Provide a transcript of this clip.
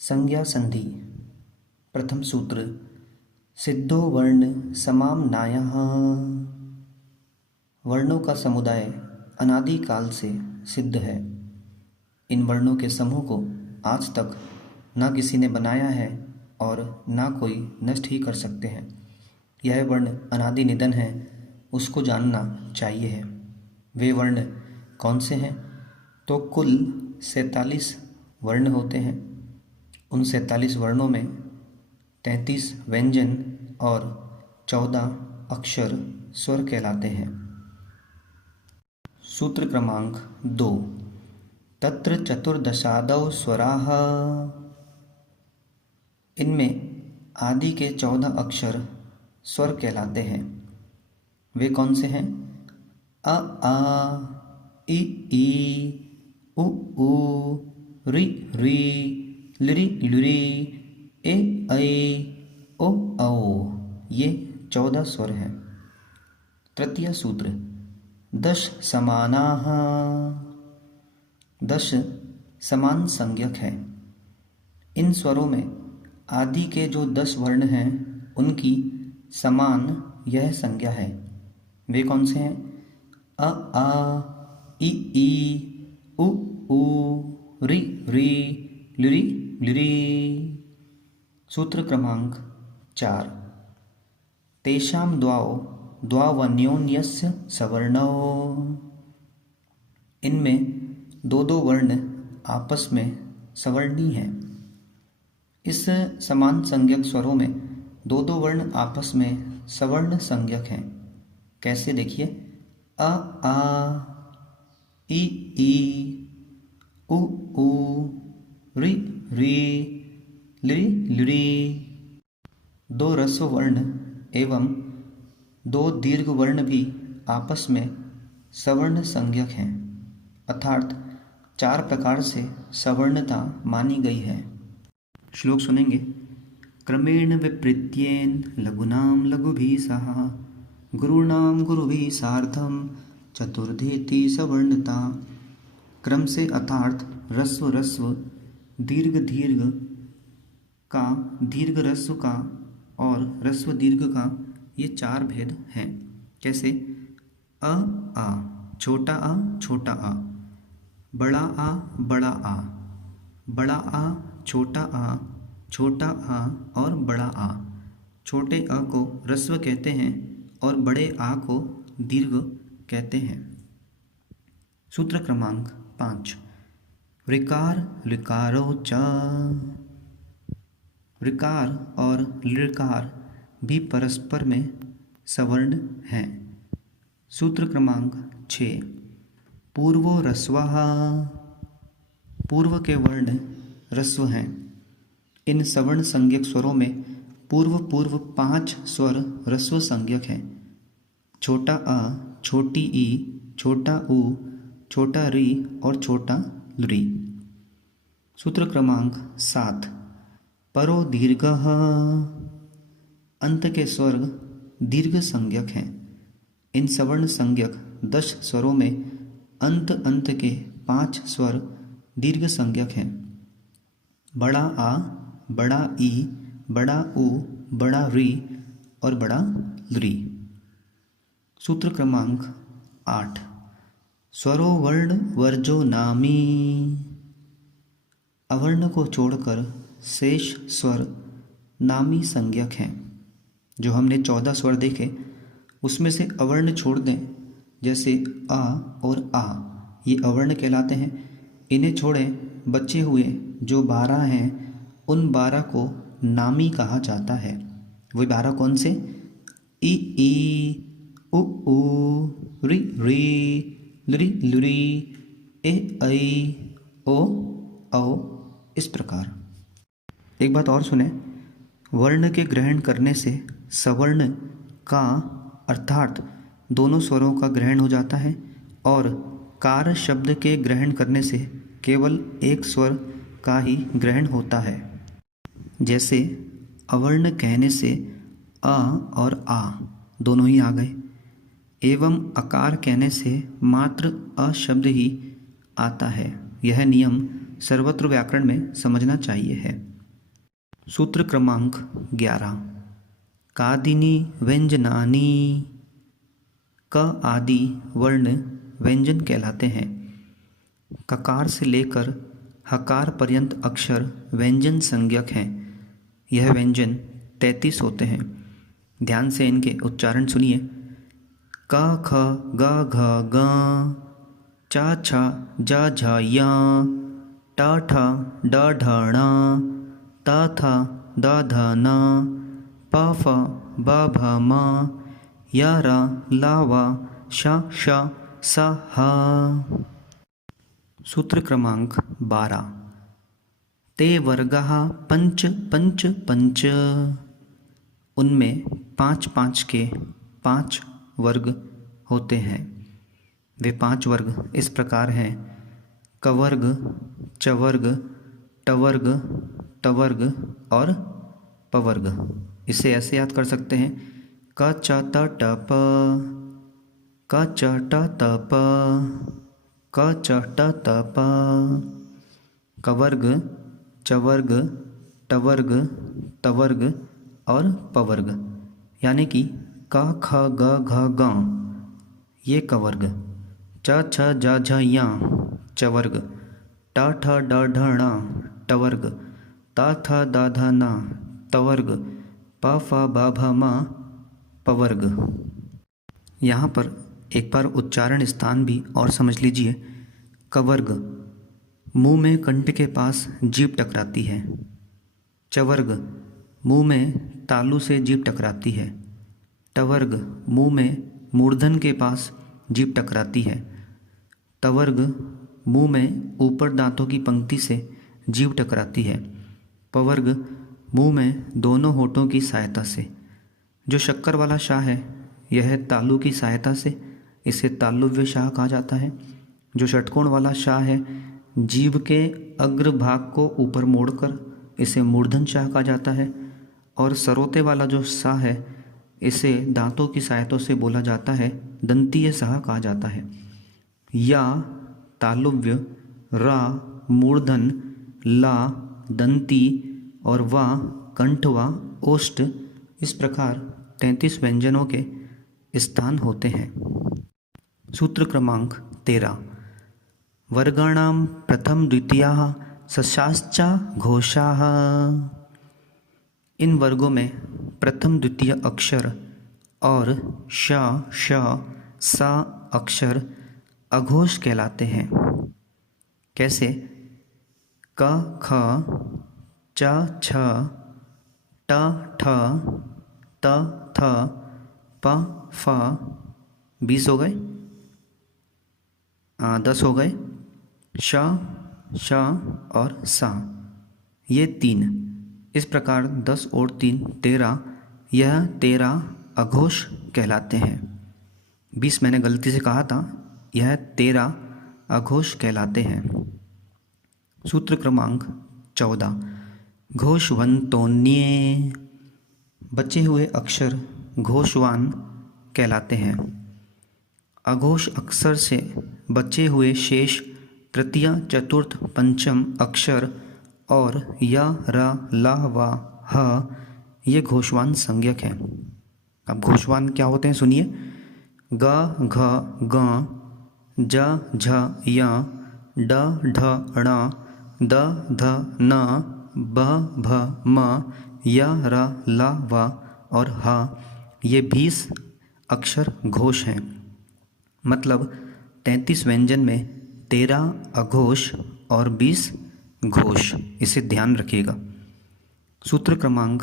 संज्ञा संधि। प्रथम सूत्र सिद्धो वर्ण समाम्नायः। वर्णों का समुदाय अनादि काल से सिद्ध है। इन वर्णों के समूह को आज तक न किसी ने बनाया है और न कोई नष्ट ही कर सकते हैं। यह वर्ण अनादि निधन है, उसको जानना चाहिए है। वे वर्ण कौन से हैं? तो कुल 47 वर्ण होते हैं। उन 47 वर्णों में 33 व्यंजन और 14 अक्षर स्वर कहलाते हैं। सूत्र क्रमांक 2 तत्र चतुर्दशादौ स्वराः। इनमें आदि के 14 अक्षर स्वर कहलाते हैं। वे कौन से हैं? अ आ, इ ई, उ ऊ, रि री, लिरि लुरि, ए ऐ, ओ औ। ये 14 स्वर हैं। तृतीय सूत्र 10 समानाः। 10 समान संज्ञक है। इन स्वरों में आदि के जो 10 वर्ण हैं उनकी समान यह संज्ञा है। वे कौन से हैं? अ आ, इ ई, उ ऊ, रि री, लिरि लिरि। सूत्र क्रमांक 4 तेषां द्वावन्योन्यस्य सवर्णौ। इनमें दो वर्ण आपस में सवर्णी हैं। इस समान संज्ञक स्वरों में दो वर्ण आपस में सवर्ण संज्ञक हैं। कैसे? देखिए, अ आ, इ ई, उ ऊ, रि री, लिरि लिरि। 2 ह्रस्व वर्ण एवं 2 दीर्घ वर्ण भी आपस में सवर्ण संज्ञक हैं, अर्थात 4 प्रकार से सवर्णता मानी गई है। श्लोक सुनेंगे। क्रमेण विपृत्येन लघूनां लघुभिः सह गुरूणां गुरुभिः सार्धं चतुर्थेति सवर्णता। क्रम से अर्थात ह्रस्व ह्रस्व, दीर्घ दीर्घ का, दीर्घ ह्रस्व का और ह्रस्व दीर्घ का, ये 4 भेद हैं। कैसे? अ आ, छोटा आ, छोटा आ, बड़ा आ, बड़ा आ, बड़ा आ, छोटा आ, छोटा आ और बड़ा आ। छोटे अ को ह्रस्व कहते हैं और बड़े आ को दीर्घ कहते हैं। सूत्र क्रमांक 5 ऋकार लृकारो च। ऋकार और लृकार भी परस्पर में सवर्ण हैं। सूत्र क्रमांक 6 पूर्वो ह्रस्वः। पूर्व के वर्ण ह्रस्व हैं। इन सवर्ण संज्ञक स्वरों में पूर्व 5 स्वर ह्रस्व संज्ञक हैं। छोटा आ, छोटी ई, छोटा ऊ, छोटा री और छोटा लृ। सूत्र क्रमांक 7 परो दीर्घः। अंत के स्वर दीर्घ संज्ञक हैं। इन सवर्ण संज्ञक 10 स्वरों में अंत के 5 स्वर दीर्घ संज्ञक हैं। बड़ा आ, बड़ा ई, बड़ा ऊ, बड़ा री और बड़ा लृ। सूत्र क्रमांक 8 स्वरो वर्ण वर्जो नामी। अवर्ण को छोड़कर शेष स्वर नामी संज्ञक हैं। जो हमने 14 स्वर देखे उसमें से अवर्ण छोड़ दें, जैसे आ और आ, ये अवर्ण कहलाते हैं। इन्हें छोड़ें, बचे हुए जो 12 हैं उन 12 को नामी कहा जाता है। वे 12 कौन से? इ ई, उ ऊ, रि री, लिरि लुरि, ए ऐ, ओ औ। इस प्रकार एक बात और सुने। वर्ण के ग्रहण करने से सवर्ण का अर्थात दोनों स्वरों का ग्रहण हो जाता है और कार शब्द के ग्रहण करने से केवल एक स्वर का ही ग्रहण होता है। जैसे अवर्ण कहने से अ और आ दोनों ही आ गए, एवं अकार कहने से मात्र अ शब्द ही आता है। यह नियम सर्वत्र व्याकरण में समझना चाहिए है। सूत्र क्रमांक 11। कादीनी व्यंजनानी। क आदि वर्ण व्यंजन कहलाते हैं। ककार से लेकर हकार पर्यंत अक्षर व्यंजन संज्ञक हैं। यह व्यंजन 33 होते हैं। ध्यान से इनके उच्चारण सुनिए। क ख ग घ ग, च छ ज झ य, ट ठ ड ढ ण, त थ द ध न, प फ ब भ म, य र ल व, श श स ह। सूत्र क्रमांक 12। ते वर्गाः पंच पंच पंच। उनमें 5 के 5 वर्ग होते हैं। वे 5 वर्ग इस प्रकार हैं: कवर्ग, चवर्ग, टवर्ग, तवर्ग और पवर्ग। इसे ऐसे याद कर सकते हैं: क च त ट प, क च ट त प, क च ट त प। कवर्ग, चवर्ग, टवर्ग, तवर्ग और पवर्ग, यानी कि क ख ग घ ग ये कवर्ग, च छ ज झ य चवर्ग, ट ठ ड ढ ण टवर्ग, त थ द ध न तवर्ग, प फ ब भ म पवर्ग। यहाँ पर एक बार उच्चारण स्थान भी और समझ लीजिए। कवर्ग, मुंह में कंठ के पास जीभ टकराती है। चवर्ग, मुंह में तालू से जीभ टकराती है। टवर्ग, मुंह में मूर्धन के पास जीभ टकराती है। तवर्ग, मुंह में ऊपर दांतों की पंक्ति से जीभ टकराती है। पवर्ग, मुंह में दोनों होठों की सहायता से। जो शक्कर वाला शाह है यह तालू की सहायता से, इसे तालुव्य शाह कहा जाता है। जो षटकोण वाला शाह है जीभ के अग्रभाग को ऊपर मोड़कर, इसे मूर्धन शाह कहा जाता है। और सरोते वाला जो सा है इसे दांतों की सहायता से बोला जाता है, दंतीय शाह कहा जाता है। या तालुव्य, रा मूर्धन, ला दंती और वा कंठ व ओष्ठ, इस प्रकार 33 व्यंजनों के स्थान होते हैं। सूत्र क्रमांक 13। वर्गाणाम प्रथम द्वितीयाः सशाश्चा घोषाः। इन वर्गों में प्रथम द्वितीय अक्षर और श, श, सा अक्षर अघोष कहलाते हैं। कैसे? क ख, च छ, ट ठ, त थ, प फ 20 हो गए, 10 हो गए, श, श और सा ये 3। इस प्रकार 10 और 3 13, यह 13 अघोष कहलाते हैं। 20 मैंने गलती से कहा था, यह 13 अघोष कहलाते हैं। सूत्र क्रमांक 14। घोषवन्तोन्ये। बचे हुए अक्षर घोषवान कहलाते हैं। अघोष अक्षर से बचे हुए शेष तृतीय, चतुर्थ, पंचम अक्षर और य, र, ल व ह ये घोषवान संज्ञक हैं। अब घोषवान क्या होते हैं सुनिए। ग, घ, ग, ज, झ, य, ड, ढ, ण, द, ध, न, ब, भ, म, य, र, ल, व और ह ये 20 अक्षर घोष हैं। मतलब 33 व्यंजन में 13 अघोष और 20 घोष, इसे ध्यान रखिएगा। सूत्र क्रमांक